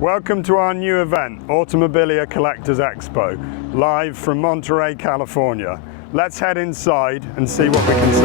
Welcome to our new event, Automobilia Collectors Expo, live from Monterey, California. Let's head inside and see what we can see.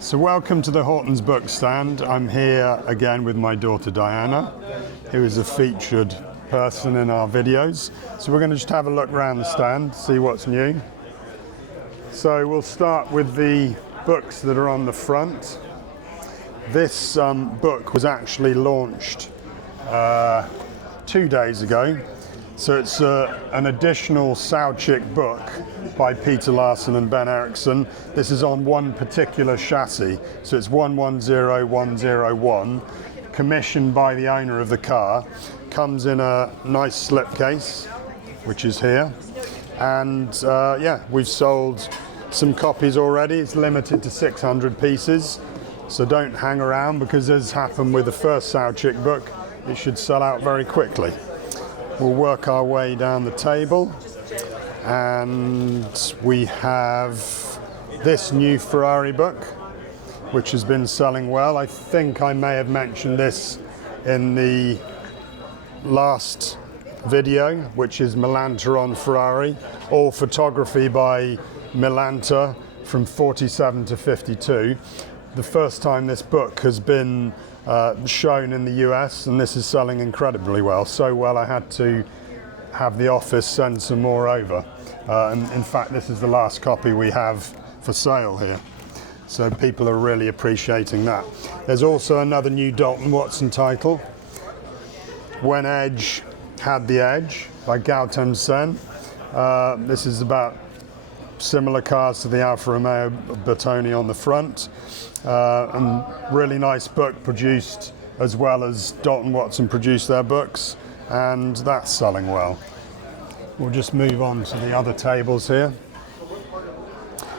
So welcome to the Hortons Books stand. I'm here again with my daughter Diana, who is a featured person in our videos. So we're going to just have a look around the stand, see what's new. So we'll start with the books that are on the front. This book was actually launched 2 days ago. So it's an additional Soundchick book by Peter Larson and Ben Erickson. This is on one particular chassis, so it's 110101, commissioned by the owner of the car. Comes in a nice slipcase, which is here. And yeah, we've sold some copies already. It's limited to 600 pieces, so don't hang around, because as happened with the first Soundchick book, it should sell out very quickly. We'll work our way down the table, and we have this new Ferrari book, which has been selling well. I think I may have mentioned this in the last video, which is Millanta on Ferrari, all photography by Millanta from 47 to 52. The first time this book has been shown in the US, and this is selling incredibly well. So well, I had to have the office send some more over. And in fact, this is the last copy we have for sale here. So people are really appreciating that. There's also another new Dalton Watson title, When Edge Had the Edge, by Gautam Sen. This is about similar cars to the Alfa Romeo Bertone on the front. And really nice book, produced as well as Dalton Watson produced their books, and that's selling well. We'll just move on to the other tables here.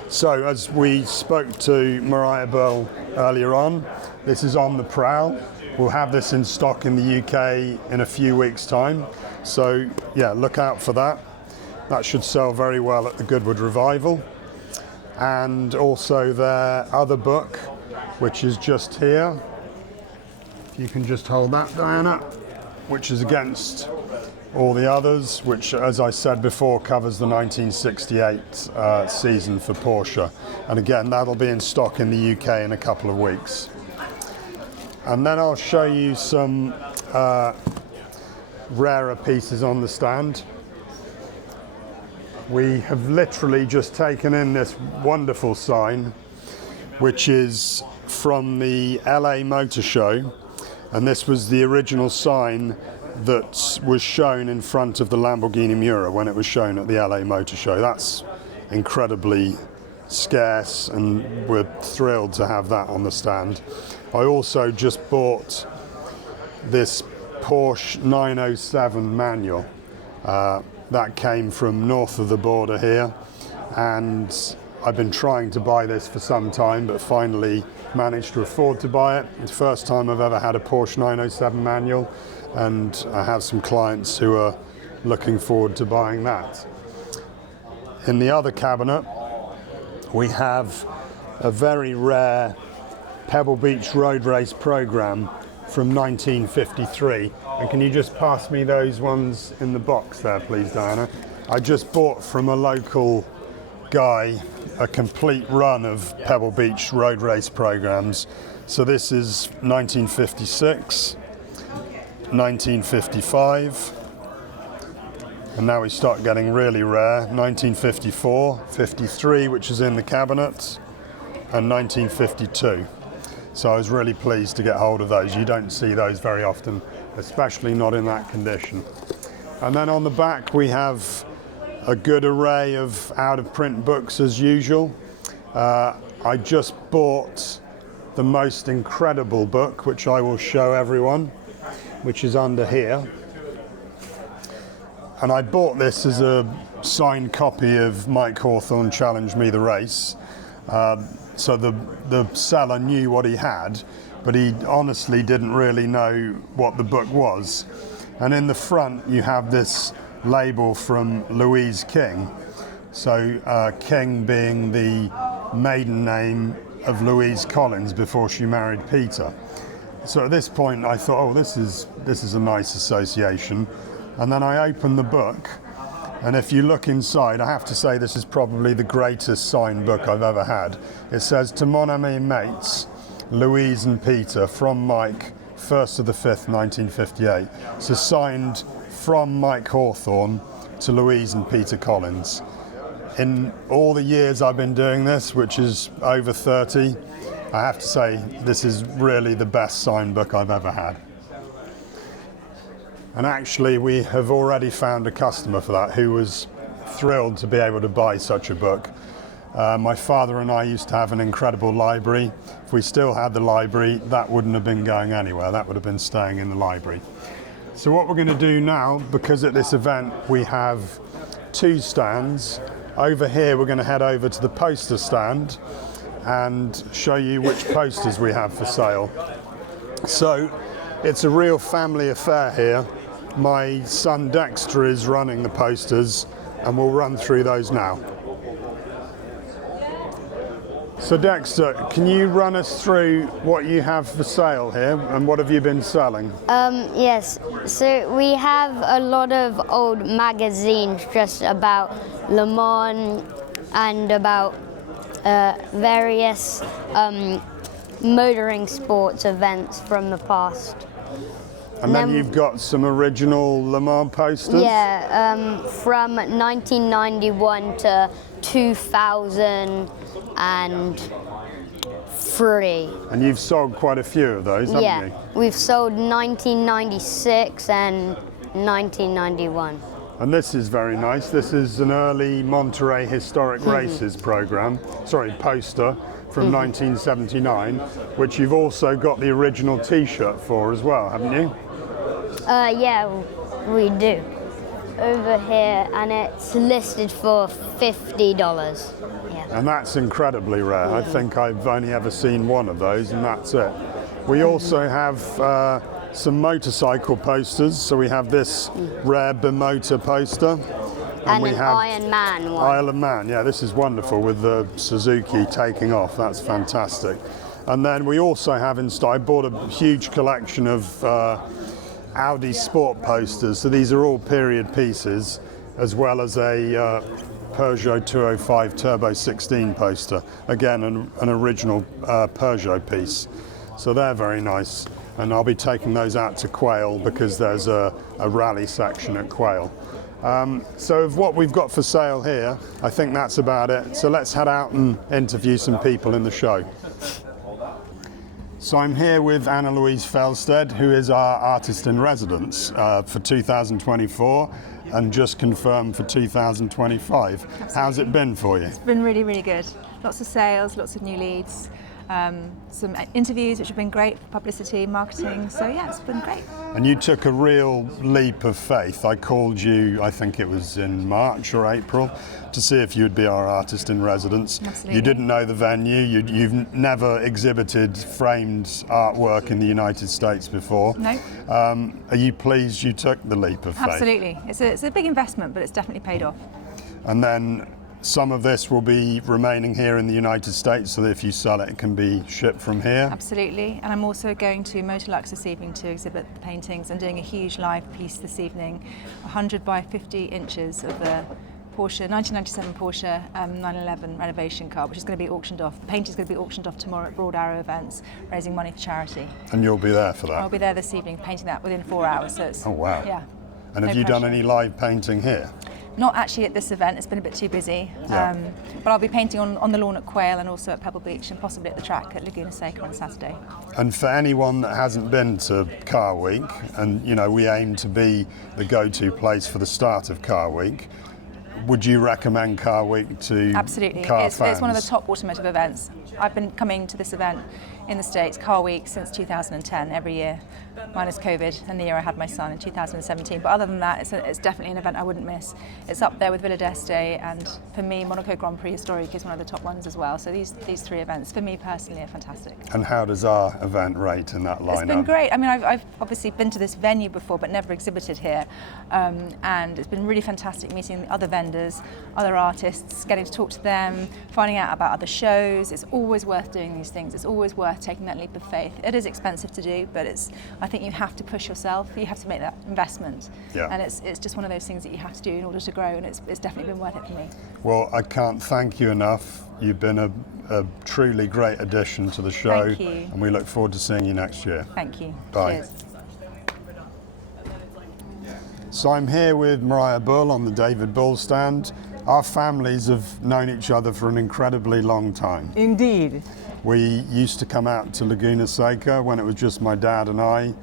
So as we spoke to Mariah Burl earlier on, this is On the Prowl. We'll have this in stock in the UK in a few weeks' time. So yeah, look out for that. That should sell very well at the Goodwood Revival. And also their other book, which is just here. If you can just hold that, Diana, which is against all the others, which, as I said before, covers the 1968 season for Porsche. And again, that'll be in stock in the UK in a couple of weeks. And then I'll show you some rarer pieces on the stand. We have literally just taken in this wonderful sign, which is from the LA Motor Show, and this was the original sign that was shown in front of the Lamborghini Miura when it was shown at the LA Motor Show. That's incredibly scarce, and we're thrilled to have that on the stand. I also just bought this Porsche 907 manual. That came from north of the border here, and I've been trying to buy this for some time, but finally managed to afford to buy it. It's the first time I've ever had a Porsche 907 manual, and I have some clients who are looking forward to buying that. In the other cabinet, we have a very rare Pebble Beach road race program from 1953. And can you just pass me those ones in the box there, please, Diana? I just bought from a local guy a complete run of Pebble Beach road race programs. So this is 1956, 1955, and now we start getting really rare. 1954, 53, which is in the cabinet, and 1952. So I was really pleased to get hold of those. You don't see those very often, especially not in that condition. And then on the back we have a good array of out-of-print books as usual. I just bought the most incredible book, which I will show everyone, which is under here. And I bought this as a signed copy of Mike Hawthorn Challenge Me the Race. So the seller knew what he had, but he honestly didn't really know what the book was. And in the front you have this label from Louise King. So King being the maiden name of Louise Colins before she married Peter. So at this point I thought, oh, this is a nice association. And then I opened the book, and if you look inside, I have to say this is probably the greatest signed book I've ever had. It says, "To mon ami mates, Louise and Peter, from Mike, 1st of the 5th, 1958. So signed from Mike Hawthorn to Louise and Peter Colins. In all the years I've been doing this, which is over 30, I have to say this is really the best signed book I've ever had. And actually we have already found a customer for that who was thrilled to be able to buy such a book. My father and I used to have an incredible library. If we still had the library, that wouldn't have been going anywhere. That would have been staying in the library. So what we're going to do now, because at this event we have two stands, over here we're going to head over to the poster stand and show you which posters we have for sale. So it's a real family affair here. My son Dexter is running the posters, and we'll run through those now. So Dexter, can you run us through what you have for sale here, and what have you been selling? Yes, so we have a lot of old magazines just about Le Mans and about various motoring sports events from the past. And then you've got some original Le Mans posters? Yeah, from 1991 to 2003. And you've sold quite a few of those, haven't you? Yeah, we've sold 1996 and 1991. And this is very nice. This is an early Monterey Historic Races poster from 1979, which you've also got the original T-shirt for as well, haven't you? Yeah, we do. Over here, and it's listed for $50. Yeah. And that's incredibly rare. I think I've only ever seen one of those, and that's it. We also have some motorcycle posters. So we have this rare Bimotor poster. And we have Iron Man one. Iron Man, yeah, this is wonderful with the Suzuki taking off. That's fantastic. And then we also have in stock, I bought a huge collection of Audi Sport posters. So these are all period pieces, as well as a Peugeot 205 Turbo 16 poster. Again, an original Peugeot piece. So they're very nice. And I'll be taking those out to Quail because there's a rally section at Quail. So of what we've got for sale here, I think that's about it. So let's head out and interview some people in the show. So I'm here with Anna Louise Felsted, who is our artist in residence for 2024 and just confirmed for 2025. Absolutely. How's it been for you? It's been really, really good. Lots of sales, lots of new leads. Some interviews which have been great for publicity, marketing, so yeah, it's been great. And you took a real leap of faith. I called you, I think it was in March or April, to see if you'd be our artist in residence. Absolutely. You didn't know the venue, you've never exhibited framed artwork in the United States before. No. Are you pleased you took the leap of faith? Absolutely. It's a big investment, but it's definitely paid off. And then some of this will be remaining here in the United States, so that if you sell it, it can be shipped from here. Absolutely, and I'm also going to Motorlux this evening to exhibit the paintings. I'm doing a huge live piece this evening, 100 by 50 inches of the Porsche, 1997 Porsche 911 renovation car, which is going to be auctioned off. The paint is going to be auctioned off tomorrow at Broad Arrow Events, raising money for charity. And you'll be there for that? I'll be there this evening, painting that within 4 hours. So it's, oh wow! Yeah. And have you done any live painting here? Not actually at this event, it's been a bit too busy. Yeah. But I'll be painting on the lawn at Quail and also at Pebble Beach and possibly at the track at Laguna Seca on Saturday. And for anyone that hasn't been to Car Week, and you know, we aim to be the go-to place for the start of Car Week, would you recommend Car Week to Absolutely. car fans? It's one of the top automotive events. I've been coming to this event in the States, Car Week, since 2010, every year, minus COVID and the year I had my son in 2017. But other than that, it's definitely an event I wouldn't miss. It's up there with Villa d'Este, and for me, Monaco Grand Prix Historique is one of the top ones as well. So these three events, for me personally, are fantastic. And how does our event rate in that lineup? It's been great. I mean, I've obviously been to this venue before, but never exhibited here. And it's been really fantastic meeting other vendors, other artists, getting to talk to them, finding out about other shows. It's always worth doing these things. It's always worth taking that leap of faith. It is expensive to do, but I think you have to push yourself. You have to make that investment. Yeah. And it's just one of those things that you have to do in order to grow, and it's definitely been worth it for me. Well, I can't thank you enough. You've been a truly great addition to the show. Thank you. And we look forward to seeing you next year. Thank you. Bye. Cheers. So I'm here with Mariah Bull on the David Bull stand. Our families have known each other for an incredibly long time. Indeed. We used to come out to Laguna Seca when it was just my dad and I,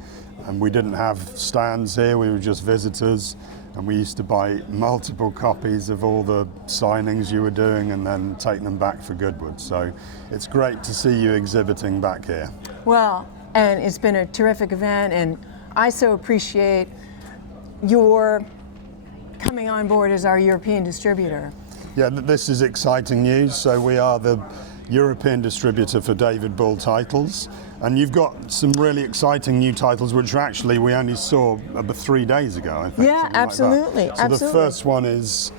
and we didn't have stands here, we were just visitors, and we used to buy multiple copies of all the signings you were doing and then take them back for Goodwood. So it's great to see you exhibiting back here. Well, and it's been a terrific event, and I so appreciate your coming on board as our European distributor. Yeah, this is exciting news. So we are the European distributor for David Bull titles, and you've got some really exciting new titles which actually we only saw about 3 days ago, I think. Yeah, absolutely. Like that. So the first one is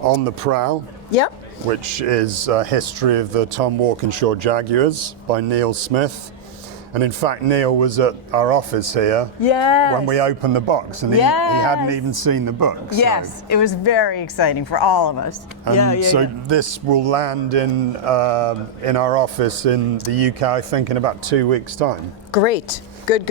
On the Prowl. Yep. Which is a history of the Tom Walkinshaw Jaguars by Neil Smith. And in fact, Neil was at our office here when we opened the box, and he hadn't even seen the book. Yes, it was very exciting for all of us. And this will land in our office in the UK, I think, in about 2 weeks' time. Great. Good.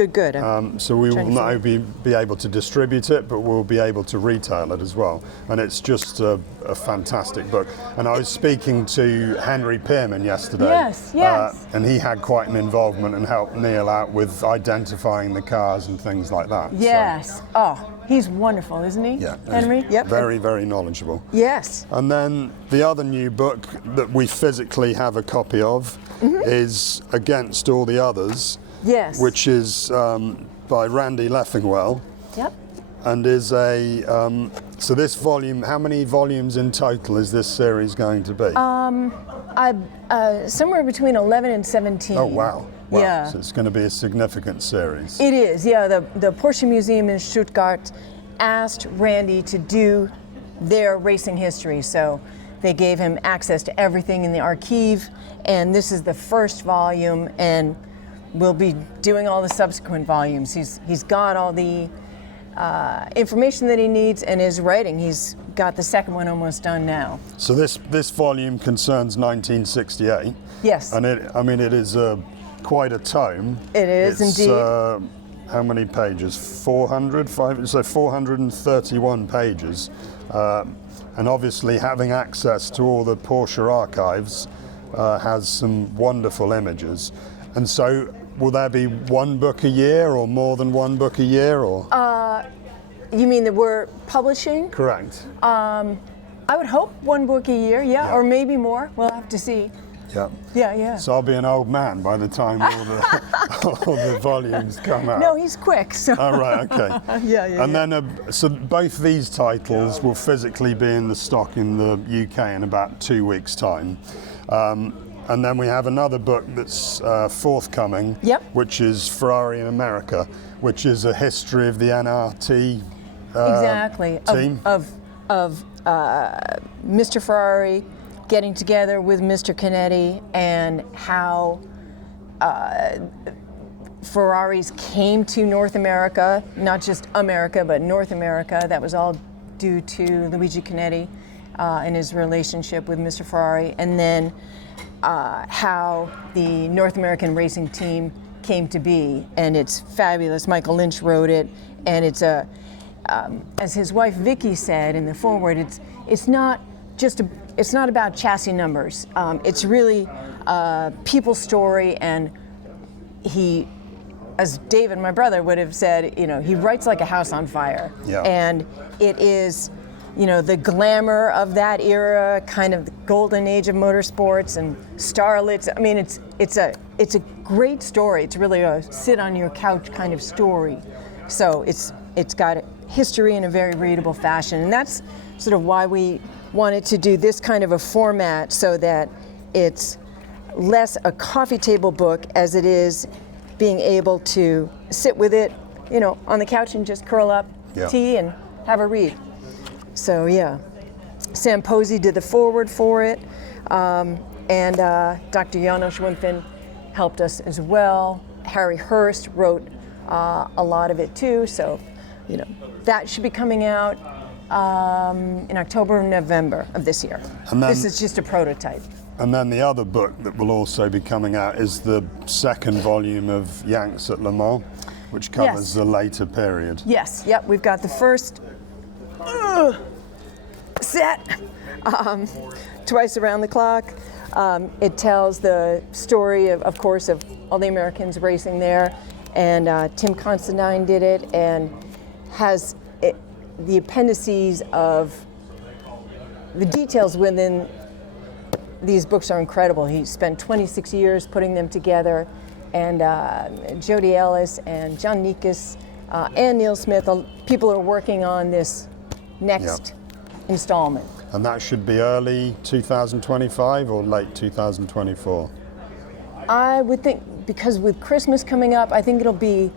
So we will not only be able to distribute it, but we'll be able to retail it as well. And it's just a fantastic book. And I was speaking to Henry Pearman yesterday. Yes. And he had quite an involvement and helped Neil out with identifying the cars and things like that. Yes. So, oh, he's wonderful, isn't he? Yeah. Henry? Yep. Very, very knowledgeable. Yes. And then the other new book that we physically have a copy of is Against All the Others. Yes. Which is by Randy Leffingwell. Yep. And is so this volume, how many volumes in total is this series going to be? Somewhere between 11 and 17. Oh, wow. Yeah. So it's going to be a significant series. It is, yeah. The Porsche Museum in Stuttgart asked Randy to do their racing history, so they gave him access to everything in the archive, and this is the first volume, and we'll be doing all the subsequent volumes. He's got all the information that he needs and is writing. He's got the second one almost done now. So this volume concerns 1968. Yes. And it is quite a tome. It is indeed. How many pages? 431 pages. And obviously having access to all the Porsche archives has some wonderful images. And so will there be one book a year or more than one book a year? Or? You mean that we're publishing? Correct. I would hope one book a year, yeah, or maybe more. We'll have to see. Yeah. Yeah. So I'll be an old man by the time all the volumes come out. No, he's quick. So. Oh, right, okay. Yeah. And then, so both these titles will physically be in the stock in the UK in about 2 weeks' time. And then we have another book that's forthcoming, which is Ferrari in America, which is a history of the NRT team. Of Mr. Ferrari getting together with Mr. Canetti, and how Ferraris came to North America, not just America, but North America. That was all due to Luigi Canetti and his relationship with Mr. Ferrari. And then how the North American racing team came to be, and it's fabulous. Michael Lynch wrote it, and it's as his wife Vicky said in the foreword, it's not about chassis numbers. It's really people's story, and he, as David, my brother, would have said, he writes like a house on fire. Yeah. And it is, the glamour of that era, kind of the golden age of motorsports and starlets. I mean, it's a great story. It's really a sit on your couch kind of story. So it's got history in a very readable fashion, and that's sort of why we wanted to do this kind of a format, so that it's less a coffee table book as it is being able to sit with it, on the couch and just curl up, tea, and have a read. So Sam Posey did the foreword for it, and Dr. Janos Schwimpfen helped us as well. Harry Hurst wrote a lot of it too, so that should be coming out in October and November of this year. And then, this is just a prototype. And then the other book that will also be coming out is the second volume of Yanks at Le Mans, which covers the later period. Yes, we've got the first set, Twice Around the Clock. It tells the story of course, of all the Americans racing there, and Tim Considine did it, and has the appendices of the details within these books are incredible. He spent 26 years putting them together, and Jody Ellis and John Nikas and Neil Smith, people are working on this next installment. And that should be early 2025 or late 2024? I would think, because with Christmas coming up, I think it'll be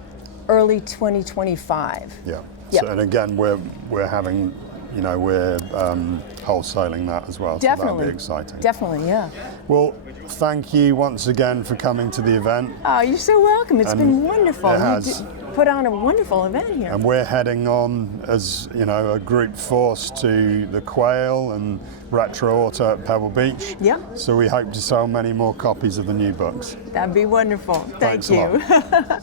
early 2025. Yeah. So, and again, we're having, we're wholesaling that as well. Definitely. So that'll be exciting. Definitely, yeah. Well, thank you once again for coming to the event. Oh, you're so welcome. It's been wonderful. It has. You put on a wonderful event here. And we're heading on as, a group force to the Quail and Retro Auto at Pebble Beach. Yeah. So we hope to sell many more copies of the new books. That'd be wonderful. Thanks Thank you. A lot.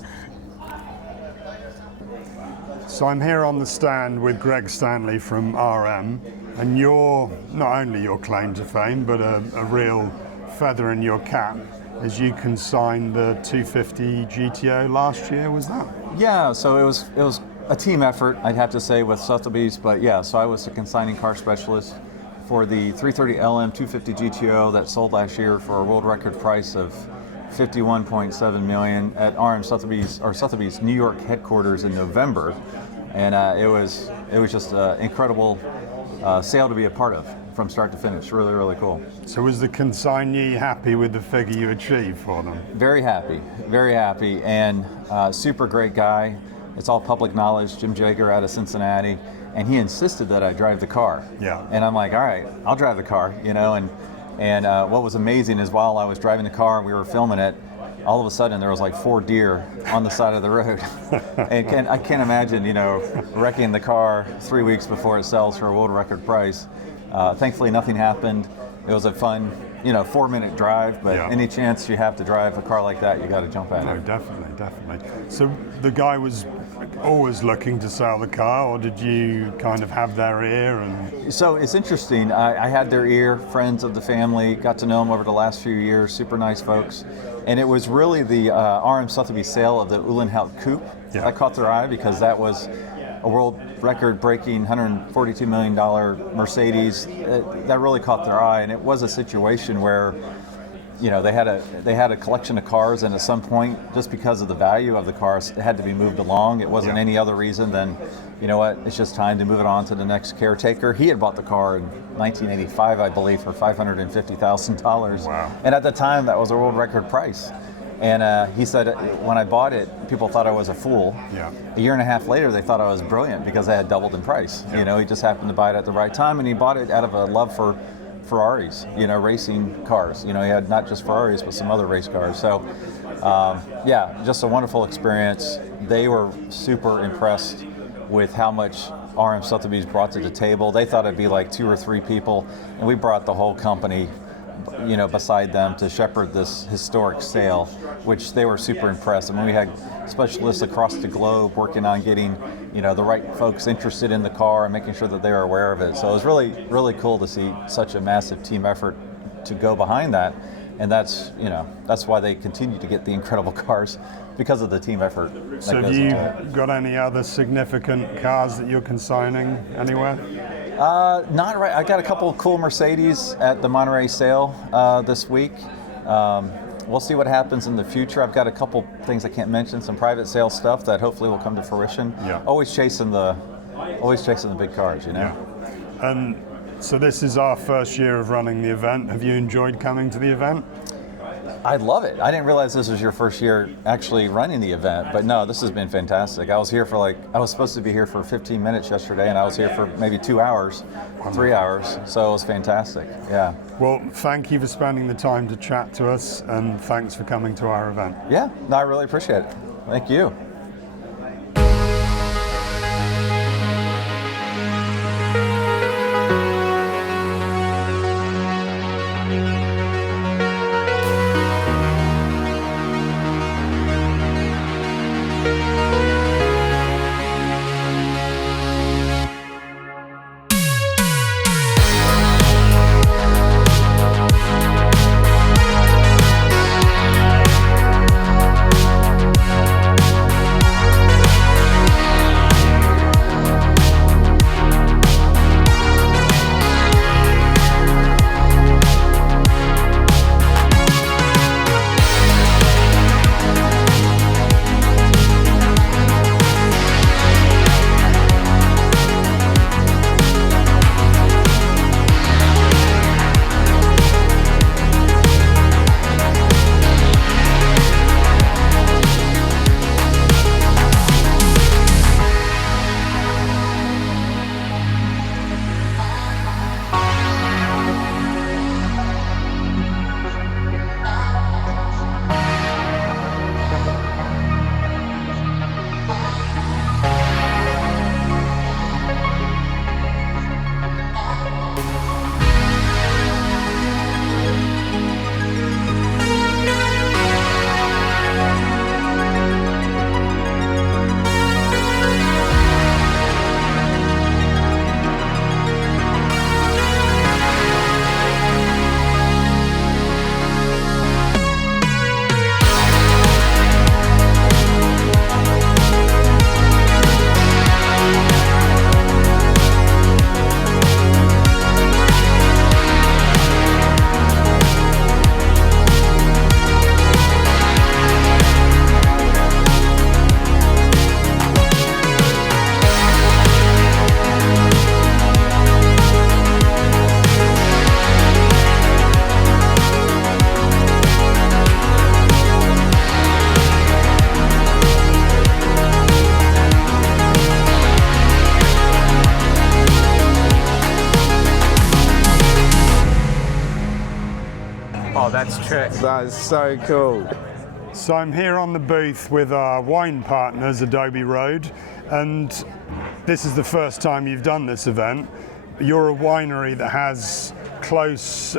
So I'm here on the stand with Greg Stanley from RM, and you're not only your claim to fame, but a real feather in your cap, as you consigned the 250 GTO last year, was that? Yeah, so it was a team effort, I'd have to say, with Sotheby's, but so I was the consigning car specialist for the 330 LM 250 GTO that sold last year for a world record price of $51.7 million at RM Sotheby's New York headquarters in November, and it was just an incredible sale to be a part of from start to finish. Really, really cool. So was the consignee happy with the figure you achieved for them? Very happy, and super great guy. It's all public knowledge. Jim Jager out of Cincinnati, and he insisted that I drive the car. Yeah. And I'm like, all right, I'll drive the car, And what was amazing is while I was driving the car and we were filming it, all of a sudden there was like 4 deer on the side of the road. And I can't imagine, wrecking the car 3 weeks before it sells for a world record price. Thankfully, nothing happened. It was a fun, 4-minute drive, but any chance you have to drive a car like that, you got to jump at it. No, definitely. So the guy was always looking to sell the car, or did you kind of have their ear? And so it's interesting. I had their ear, friends of the family, got to know them over the last few years, super nice folks. And it was really the RM Sotheby's sale of the Uhlenhaut Coupe that caught their eye, because that was a world record-breaking $142 million Mercedes. That really caught their eye, and it was a situation where, they had a collection of cars, and at some point, just because of the value of the cars, it had to be moved along. It wasn't any other reason than, it's just time to move it on to the next caretaker. He had bought the car in 1985, I believe, for $550,000. Wow. And at the time, that was a world record price. And he said, when I bought it, people thought I was a fool. Yeah. A year and a half later, they thought I was brilliant because I had doubled in price. He just happened to buy it at the right time, and he bought it out of a love for Ferraris, racing cars. He had not just Ferraris, but some other race cars. So, just a wonderful experience. They were super impressed with how much RM Sotheby's brought to the table. They thought it'd be like 2 or 3 people, and we brought the whole company beside them to shepherd this historic sale, which they were super impressed. I mean, we had specialists across the globe working on getting, the right folks interested in the car and making sure that they were aware of it. So it was really, really cool to see such a massive team effort to go behind that. And that's why they continue to get the incredible cars, because of the team effort. So have you got any other significant cars that you're consigning anywhere? Not right. I got a couple of cool Mercedes at the Monterey sale this week. We'll see what happens in the future. I've got a couple things I can't mention, some private sale stuff that hopefully will come to fruition. Yeah. Always chasing the big cars, Yeah. And so this is our first year of running the event. Have you enjoyed coming to the event? I love it. I didn't realize this was your first year actually running the event, but no, this has been fantastic. I was supposed to be here for 15 minutes yesterday, and I was here for maybe 2 hours, 3 hours, so it was fantastic, yeah. Well, thank you for spending the time to chat to us, and thanks for coming to our event. Yeah, no, I really appreciate it. Thank you. Oh, that's trick. That is so cool. So I'm here on the booth with our wine partners, Adobe Road, and this is the first time you've done this event. You're a winery that has close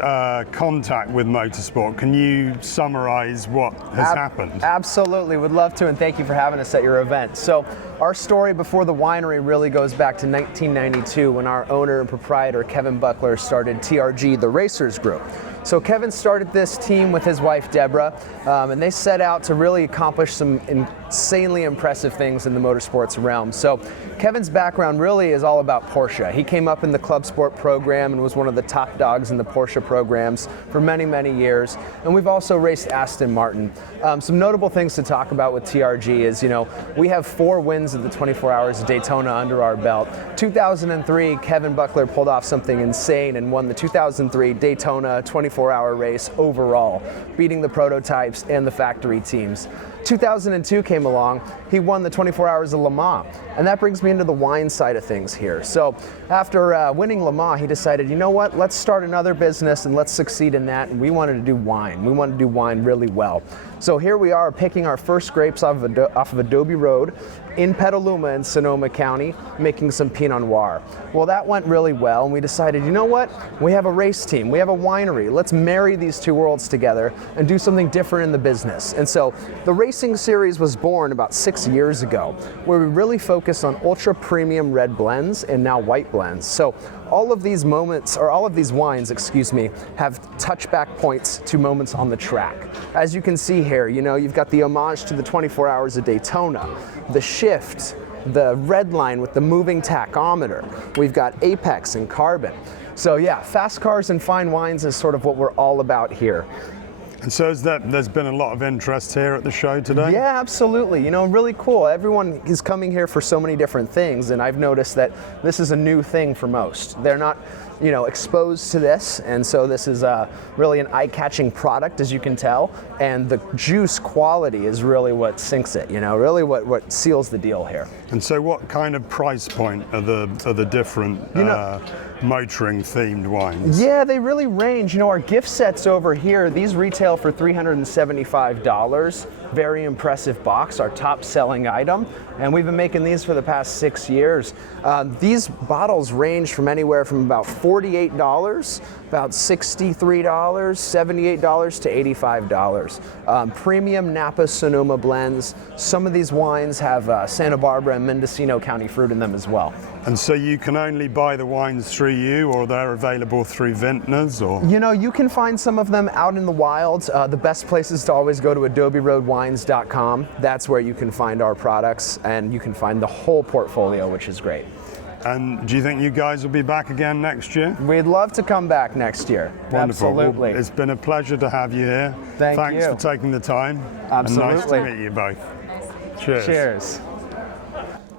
contact with motorsport. Can you summarize what has happened? Absolutely, would love to, and thank you for having us at your event. So our story before the winery really goes back to 1992 when our owner and proprietor Kevin Buckler started TRG, the Racers Group. So Kevin started this team with his wife Deborah, and they set out to really accomplish some insanely impressive things in the motorsports realm. So Kevin's background really is all about Porsche. He came up in the Club Sport program and was one of the top dogs in the Porsche programs for many, many years. And we've also raced Aston Martin. Some notable things to talk about with TRG is, we have 4 wins at the 24 Hours of Daytona under our belt. 2003, Kevin Buckler pulled off something insane and won the 2003 Daytona 24-hour race overall, beating the prototypes and the factory teams. 2002 came along, he won the 24 Hours of Le Mans, and that brings me into the wine side of things here. So after winning Le Mans, he decided, you know what, let's start another business and let's succeed in that, and we wanted to do wine. We wanted to do wine really well. So here we are picking our first grapes off of Adobe Road in Petaluma in Sonoma County, making some Pinot Noir. Well, that went really well, and we decided, you know what, we have a race team, we have a winery, let's marry these two worlds together and do something different in the business. And so the racing series was born about 6 years ago, where we really focus on ultra premium red blends and now white blends. So all of these moments, or all of these wines, have touchback points to moments on the track. As you can see here, you've got the homage to the 24 Hours of Daytona, the shift, the red line with the moving tachometer. We've got Apex and Carbon. So yeah, fast cars and fine wines is sort of what we're all about here. And so there's been a lot of interest here at the show today? Yeah, absolutely. Really cool. Everyone is coming here for so many different things, and I've noticed that this is a new thing for most. They're not, exposed to this, and so this is really an eye-catching product, as you can tell, and the juice quality is really what sinks it, really what seals the deal here. And so what kind of price point are the different motoring themed wines? Yeah, they really range. Our gift sets over here, these retail for $375. Very impressive box, our top selling item, and we've been making these for the past 6 years. These bottles range from anywhere from about $48, about $63, $78 to $85. Premium Napa Sonoma blends. Some of these wines have Santa Barbara and Mendocino County fruit in them as well. And so you can only buy the wines through you, or they're available through vintners, or? You can find some of them out in the wild. The best place is to always go to adoberoadwines.com. That's where you can find our products, and you can find the whole portfolio, which is great. And do you think you guys will be back again next year? We'd love to come back next year. Wonderful. Absolutely. Well, it's been a pleasure to have you here. Thanks for taking the time. Absolutely. And nice to meet you both. Cheers. Cheers.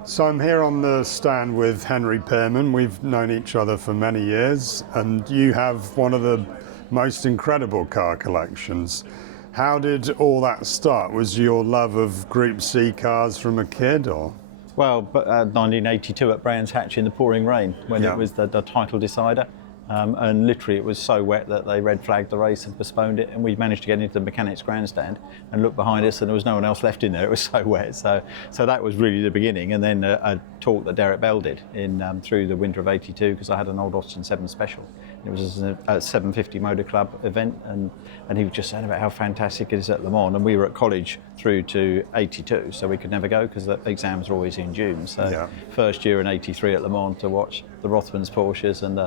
So I'm here on the stand with Henry Pearman. We've known each other for many years, and you have one of the most incredible car collections. How did all that start? Was your love of Group C cars from a kid, or? Well, 1982 at Brands Hatch in the pouring rain when it was the title decider. And literally it was so wet that they red flagged the race and postponed it, and we managed to get into the mechanics grandstand and look behind us, and there was no one else left in there. It was so wet, so that was really the beginning. And then a talk that Derek Bell did in through the winter of '82, because I had an old Austin 7 Special. It was a 750 Motor Club event, and he was just saying about how fantastic it is at Le Mans, and we were at college through to '82, so we could never go because the exams were always in June. So first year in '83 at Le Mans to watch the Rothmans Porsches and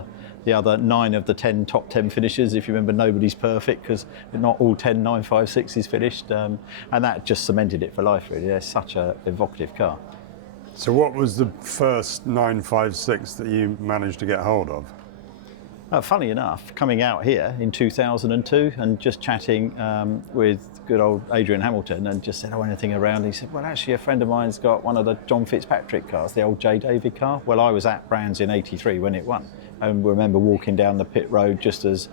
the other 9 of the 10 top 10 finishes. If you remember, nobody's perfect because not all 10 956s finished, and that just cemented it for life, really. They're such an evocative car. So what was the first 956 that you managed to get hold of? Funny enough, coming out here in 2002 and just chatting with good old Adrian Hamilton, and just said, anything around? He said, well, actually a friend of mine's got one of the John Fitzpatrick cars, the old J. David car. Well, I was at Brands in '83 when it won. And we remember walking down the pit road just as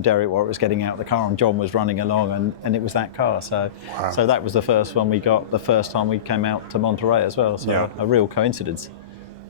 Derek Warwick was getting out of the car and John was running along, and it was that car. So so that was the first one we got the first time we came out to Monterey as well. So a real coincidence.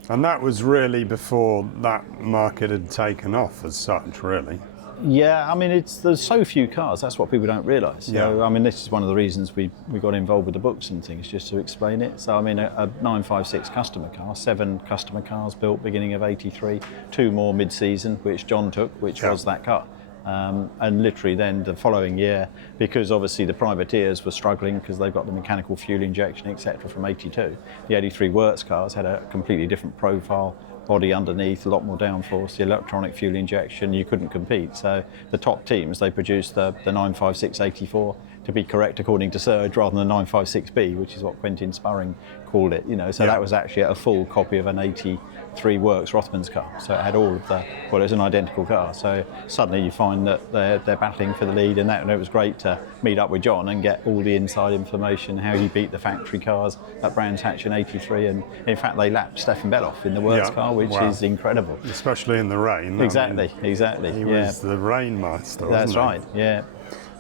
And that was really before that market had taken off as such, really. Yeah, I mean, there's so few cars. That's what people don't realise. So, Yeah. I mean, this is one of the reasons we got involved with the books and things, just to explain it. So, I mean, a 956 customer car, 7 customer cars built beginning of '83, 2 more mid-season, which John took, which was that car. And literally then the following year, because obviously the privateers were struggling because they've got the mechanical fuel injection, etc. from '82, the '83 Works cars had a completely different profile, body underneath, a lot more downforce, the electronic fuel injection, you couldn't compete. So the top teams, they produced the 956-84 to be correct according to Serge, rather than the 956B, which is what Quentin Spurring called it, you know. So that was actually a full copy of an '83 Works Rothmans car. So it had all of the, well, it was an identical car. So suddenly you find that they're battling for the lead, and it was great to meet up with John and get all the inside information, how he beat the factory cars at Brands Hatch in '83. And in fact, they lapped Stefan Beloff in the Works car, which is incredible. Especially in the rain. Exactly. He was the rain master, wasn't That's he? right, yeah.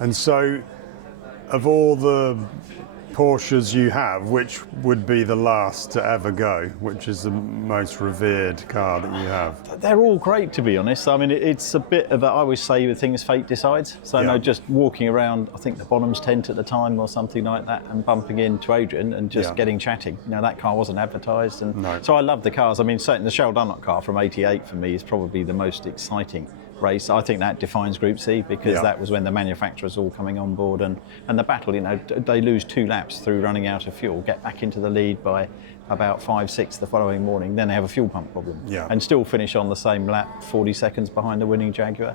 And so, of all the Porsches you have, which would be the last to ever go? Which is the most revered car that you have? They're all great, to be honest. I mean, it's a bit of I always say the things fate decides. So no, just walking around, I think the Bonham's tent at the time or something like that, and bumping into Adrian and just getting chatting. You know, that car wasn't advertised. And so I love the cars. I mean, certainly the Shell Dunlop car from '88 for me is probably the most exciting race. I think that defines Group C, because that was when the manufacturers all coming on board, and the battle, you know, they lose 2 laps through running out of fuel, get back into the lead by about 5-6 the following morning, then they have a fuel pump problem, and still finish on the same lap 40 seconds behind the winning Jaguar,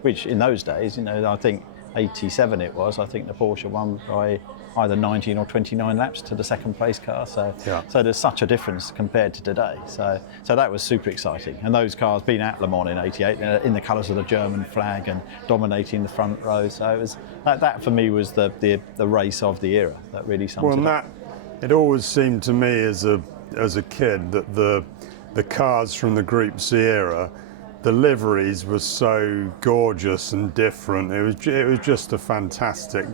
which in those days, you know, I think 87 it was, I think the Porsche won by either 19 or 29 laps to the second place car, so there's such a difference compared to today. So that was super exciting, and those cars being at Le Mans in '88 in the colours of the German flag and dominating the front row. So it was that for me was the race of the era that really summed it up. It always seemed to me as a kid that the cars from the Group C era, the liveries were so gorgeous and different. It was just a fantastic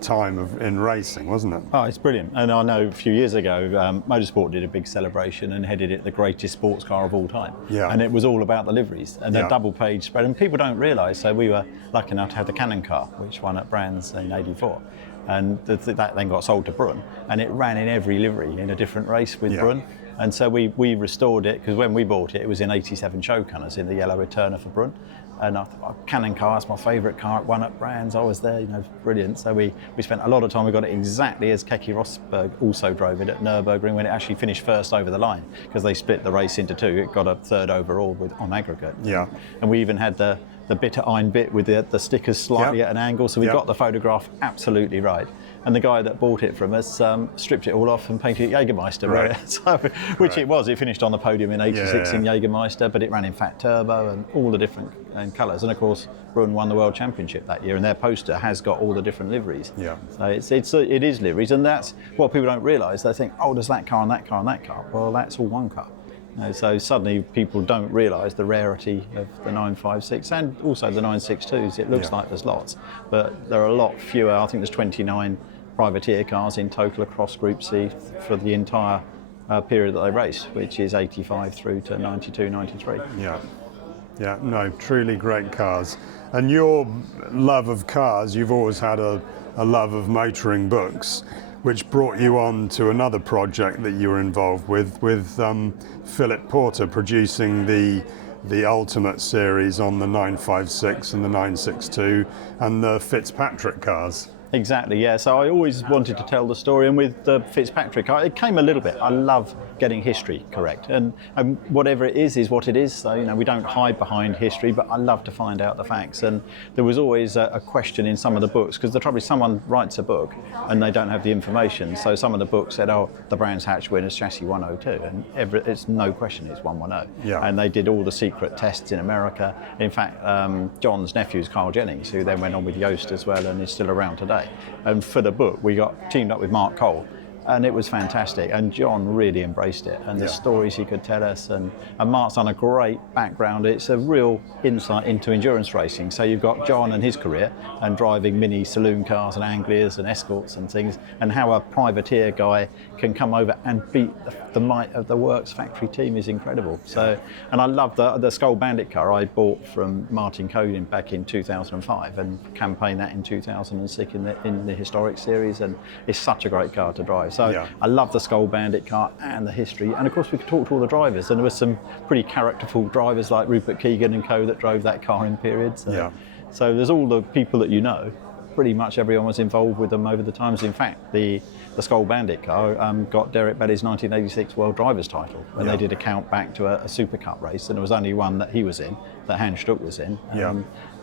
time in racing, wasn't it? Oh, it's brilliant. And I know a few years ago, Motorsport did a big celebration and headed it the greatest sports car of all time. And it was all about the liveries and a double page spread. And people don't realise, so we were lucky enough to have the Cannon car, which won at Brands in '84. And that then got sold to Brun, and it ran in every livery in a different race with Brun. And so we restored it, because when we bought it, it was in '87 show colours in the yellow Eterna for Brun. And I thought, Cannon car, it's my favourite car. It won at Brands. I was there, you know, brilliant. So we spent a lot of time. We got it exactly as Keke Rosberg also drove it at Nürburgring when it actually finished first over the line, because they split the race into 2. It got a 3rd overall on aggregate. And we even had the bitter iron bit with the stickers slightly at an angle, so we got the photograph absolutely right. And the guy that bought it from us stripped it all off and painted it Jägermeister, which it was. It finished on the podium in '86 in Jägermeister, but it ran in fat turbo and all the different colours. And of course, Brun won the World Championship that year, and their poster has got all the different liveries. So it is liveries, and that's what people don't realise. They think, oh, there's that car and that car and that car. Well, that's all one car. So suddenly people don't realise the rarity of the 956 and also the 962s. It looks like there's lots, but there are a lot fewer. I think there's 29 privateer cars in total across Group C for the entire period that they raced, which is '85 through to '92, '93. No, truly great cars. And your love of cars, you've always had a love of motoring books, which brought you on to another project that you were involved with Philip Porter producing the Ultimate series on the 956 and the 962 and the Fitzpatrick cars. Exactly, yeah. So I always wanted to tell the story, and with the Fitzpatrick, it came a little bit. I love getting history correct, and whatever it is what it is. So, you know, we don't hide behind history, but I love to find out the facts. And there was always a question in some of the books, because the trouble is someone writes a book and they don't have the information. So some of the books said, oh, the Brands Hatch winner's chassis 102, and it's no question it's 110. And they did all the secret tests in America. In fact, John's nephew is Carl Jennings, who then went on with Yost as well and is still around today. And for the book, we got teamed up with Mark Cole, and it was fantastic. And John really embraced it, and the stories he could tell us. And Mark's on a great background. It's a real insight into endurance racing. So you've got John and his career, and driving mini saloon cars and Anglias and Escorts and things, and how a privateer guy can come over and beat the might of the Works factory team is incredible. So, and I love the Skull Bandit car I bought from Martin Codin back in 2005 and campaigned that in 2006 in the historic series, and it's such a great car to drive. So I love the Skull Bandit car and the history, and of course we could talk to all the drivers, and there were some pretty characterful drivers like Rupert Keegan and co that drove that car in periods. So there's all the people that you know. Pretty much everyone was involved with them over the times. In fact, the Skull Bandit car got Derek Belly's 1986 World Drivers title when they did a count back to a Super Cup race, and there was only one that he was in, that Hans Stuck was in.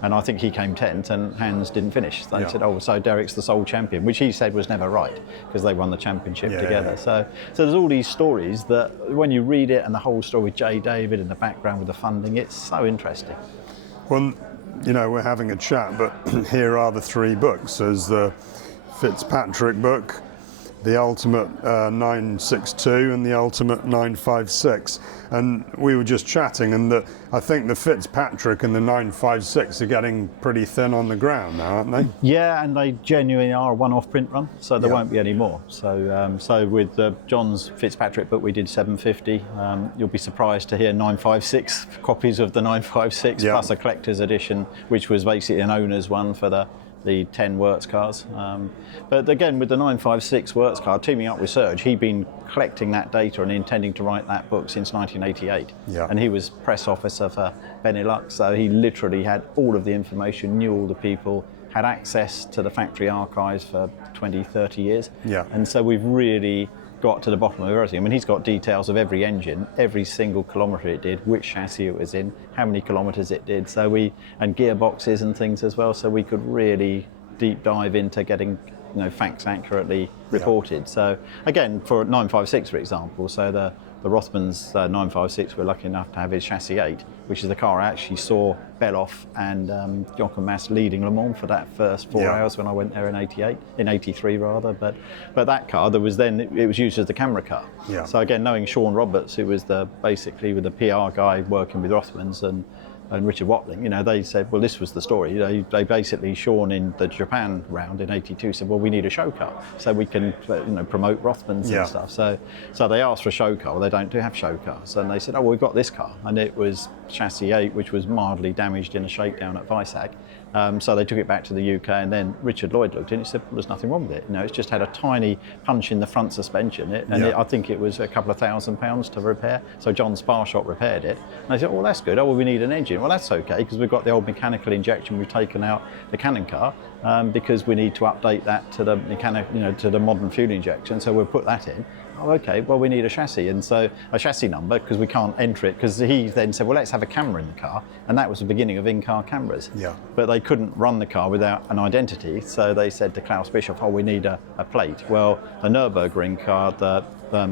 And I think he came 10th and Hans didn't finish. They said, oh, so Derek's the sole champion, which he said was never right because they won the championship together. So there's all these stories that when you read it, and the whole story with Jay David in the background with the funding, it's so interesting. Well, you know, we're having a chat, but here are the 3 books. There's the Fitzpatrick book, the Ultimate 962 and the Ultimate 956. And we were just chatting, and I think the Fitzpatrick and the 956 are getting pretty thin on the ground now, aren't they? Yeah, and they genuinely are a one-off print run, so there won't be any more. So with John's Fitzpatrick book, we did 750. You'll be surprised to hear 956 copies of the 956 plus a collector's edition, which was basically an owner's one for the 10 Works cars. But again, with the 956 Works car, teaming up with Serge, he'd been collecting that data and intending to write that book since 1988. And he was press officer for Benelux, so he literally had all of the information, knew all the people, had access to the factory archives for 20, 30 years. And so we've really got to the bottom of everything. I mean, he's got details of every engine, every single kilometre it did, which chassis it was in, how many kilometres it did, and gearboxes and things as well, so we could really deep dive into getting facts accurately reported. So again, for 956 for example, so the Rothmans 956 were lucky enough to have his chassis 8, which is the car I actually saw Beloff and Jochen Mass leading Le Mans for that first 4 hours when I went there in 83 rather. But that car, it was used as the camera car. So again, knowing Sean Roberts, who was basically with the PR guy working with Rothmans and Richard Watling, they said, well, this was the story. They basically, Sean in the Japan round in 82 said, well, we need a show car so we can promote Rothmans and stuff. So they asked for a show car. Well, they don't have show cars. And they said, oh, well, we've got this car. And it was chassis 8, which was mildly damaged in a shakedown at Weissach. So they took it back to the UK, and then Richard Lloyd looked in and said, well, there's nothing wrong with it. It's just had a tiny punch in the front suspension, I think it was a couple of £1,000 to repair. So John Sparshot repaired it. And they said, well, that's good. Oh, well, we need an engine. Well, that's okay, because we've got the old mechanical injection. We've taken out the Cannon car because we need to update that to the to the modern fuel injection. So we'll put that in. Oh, okay, well, we need a chassis, and so a chassis number, because we can't enter it, because he then said, well, let's have a camera in the car, and that was the beginning of in-car cameras. But they couldn't run the car without an identity, so they said to Klaus Bischoff, oh, we need a plate. Well, the Nürburgring car that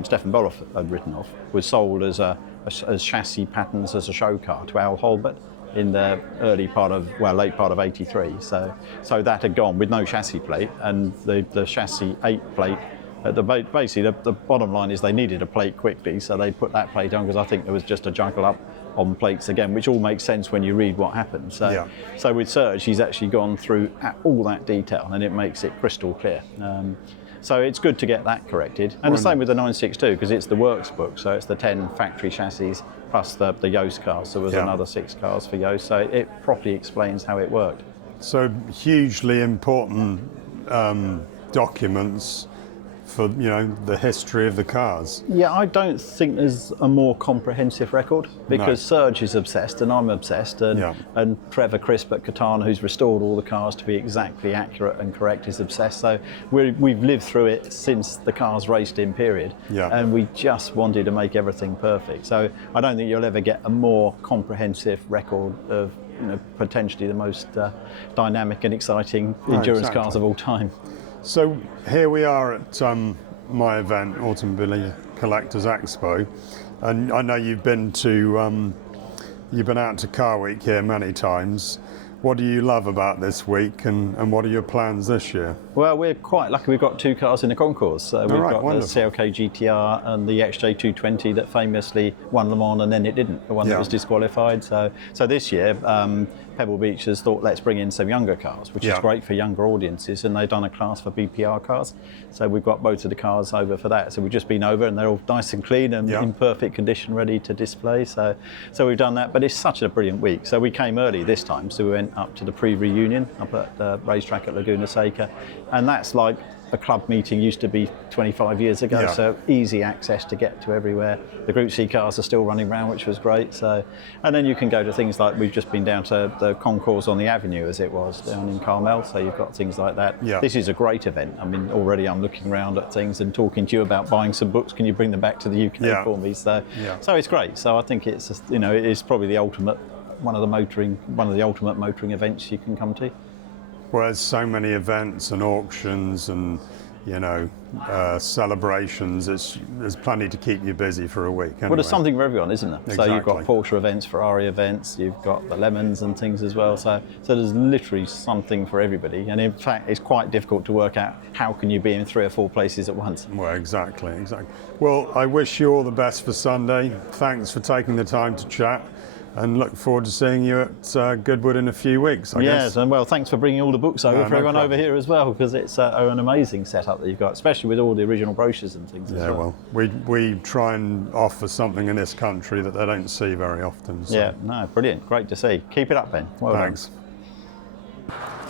Stefan Beloff had written off was sold as chassis patterns as a show car to Al Holbert in the late part of 83. So that had gone with no chassis plate, and the chassis 8 plate. Basically, the bottom line is they needed a plate quickly, so they put that plate on, because I think there was just a juggle up on plates again, which all makes sense when you read what happened. So with Serge, he's actually gone through all that detail, and it makes it crystal clear. So it's good to get that corrected. And the same with the 962, because it's the Works book, so it's the 10 factory chassis plus the Yost cars. So there was another 6 cars for Yost, so it properly explains how it worked. So hugely important documents for the history of the cars. Yeah, I don't think there's a more comprehensive record, because Serge is obsessed and I'm obsessed, and Trevor Crisp at Katana, who's restored all the cars to be exactly accurate and correct, is obsessed. So we've lived through it since the cars raced in period, and we just wanted to make everything perfect. So I don't think you'll ever get a more comprehensive record of potentially the most dynamic and exciting endurance cars of all time. So here we are at my event, Automobilia Collectors Expo, and I know you've been out to Car Week here many times. what do you love about this week, and what are your plans this year? Well, we're quite lucky. We've got 2 cars in the concourse. So we've got wonderful. the CLK GTR and the XJ220 that famously won Le Mans, and then it didn't, the one that was disqualified. So this year, Pebble Beach has thought, let's bring in some younger cars, which is great for younger audiences, and they've done a class for BPR cars. So we've got both of the cars over for that. So we've just been over, and they're all nice and clean and in perfect condition, ready to display. So we've done that, but it's such a brilliant week. So we came early this time, so we went up to the pre-reunion up at the racetrack at Laguna Seca, and that's like a club meeting used to be 25 years ago, so easy access to get to everywhere. The Group C cars are still running around, which was great. So, and then you can go to things like, we've just been down to the concourse on the Avenue, as it was, down in Carmel, so you've got things like that. This is a great event. I mean, already I'm looking around at things and talking to you about buying some books. Can you bring them back to the UK for me? So it's great. So I think it's just, it is probably the ultimate, one of the ultimate motoring events you can come to. Well, there's so many events and auctions and celebrations. There's plenty to keep you busy for a week. Anyway. Well, there's something for everyone, isn't there? Exactly. So you've got Porsche events, Ferrari events, you've got the Lemons and things as well. So there's literally something for everybody. And in fact, it's quite difficult to work out how can you be in 3 or 4 places at once. Well, exactly. Well, I wish you all the best for Sunday. Thanks for taking the time to chat, and look forward to seeing you at Goodwood in a few weeks, I guess. Yes, and well, thanks for bringing all the books over for everyone problem. over here as well, because it's an amazing setup that you've got, especially with all the original brochures and things as well. Well, we try and offer something in this country that they don't see very often. So. Yeah, no, brilliant. Great to see. Keep it up, Ben. Well Thanks.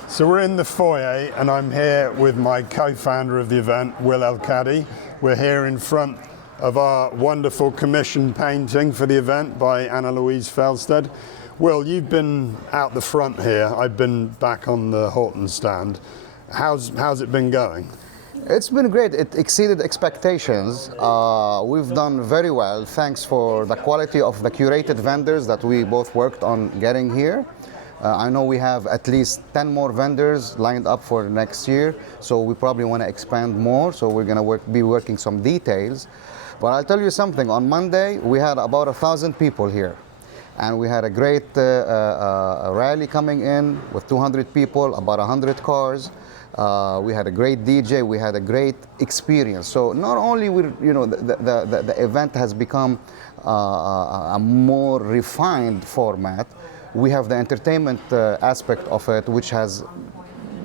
So we're in the foyer, and I'm here with my co-founder of the event, Will Elkady. We're here in front of our wonderful commission painting for the event by Anna Louise Felsted. Will, you've been out the front here. I've been back on the Hortons stand. How's it been going? It's been great. It exceeded expectations. We've done very well, thanks for the quality of the curated vendors that we both worked on getting here. I know we have at least 10 more vendors lined up for next year, so we probably want to expand more, so we're going to be working some details. But I'll tell you something, on Monday we had about 1,000 people here, and we had a great rally coming in with 200 people, about 100 cars. We had a great DJ, we had a great experience. So not only the event has become a more refined format, we have the entertainment aspect of it, which has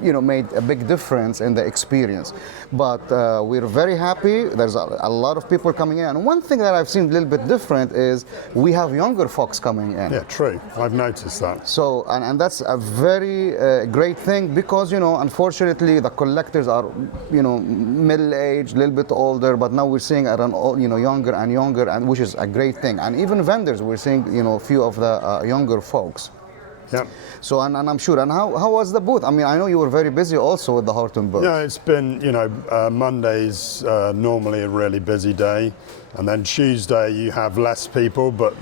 made a big difference in the experience. But we're very happy. There's a lot of people coming in. And one thing that I've seen a little bit different is we have younger folks coming in. Yeah, true. I've noticed that. So, and that's a very great thing, because, unfortunately, the collectors are, middle-aged, a little bit older, but now we're seeing at an younger and younger, and which is a great thing. And even vendors, we're seeing, a few of the younger folks. Yeah. So, and I'm sure. And how was the booth? I mean, I know you were very busy also with the Hortons Books. Yeah, it's been, Monday's normally a really busy day, and then Tuesday you have less people but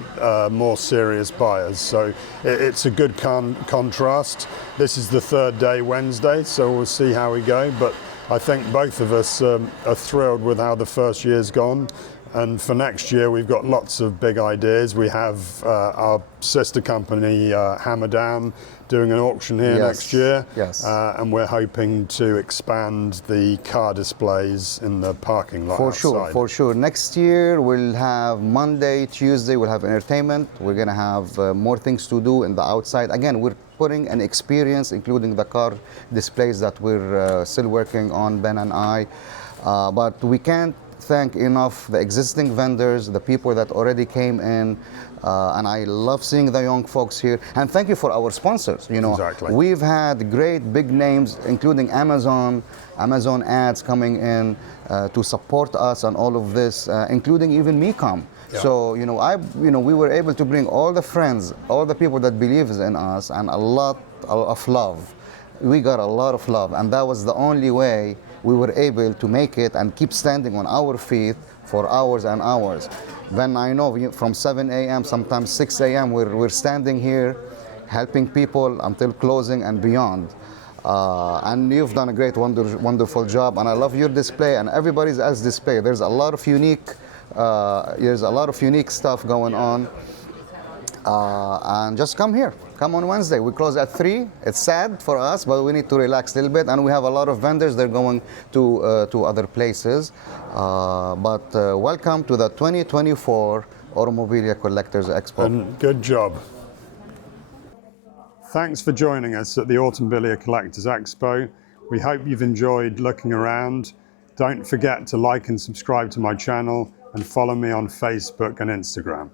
more serious buyers. So it's a good contrast. This is the 3rd day, Wednesday, so we'll see how we go. But I think both of us are thrilled with how the first year's gone. And for next year, we've got lots of big ideas. We have our sister company, Hammer Down, doing an auction here next year. Yes. And we're hoping to expand the car displays in the parking lot outside. For sure. Next year, we'll have Monday, Tuesday, we'll have entertainment. We're going to have more things to do in the outside. Again, we're putting an experience, including the car displays that we're still working on, Ben and I. But we can't thank enough the existing vendors, the people that already came in, and I love seeing the young folks here. And thank you for our sponsors. Exactly. We've had great big names, including Amazon ads coming in to support us and all of this, including even Mecom. Yeah. So we were able to bring all the friends, all the people that believes in us, and a lot of love. We got a lot of love, and that was the only way we were able to make it and keep standing on our feet for hours and hours. Then I know from 7 a.m., sometimes 6 a.m., we're standing here helping people until closing and beyond. And you've done a great, wonderful job, and I love your display and everybody's else display. There's a lot of unique stuff going on. And just come here. come on Wednesday. We close at 3. It's sad for us, but we need to relax a little bit. And we have a lot of vendors. They're going to other places. But welcome to the 2024 Automobilia Collectors Expo. And good job. Thanks for joining us at the Automobilia Collectors Expo. We hope you've enjoyed looking around. Don't forget to like and subscribe to my channel and follow me on Facebook and Instagram.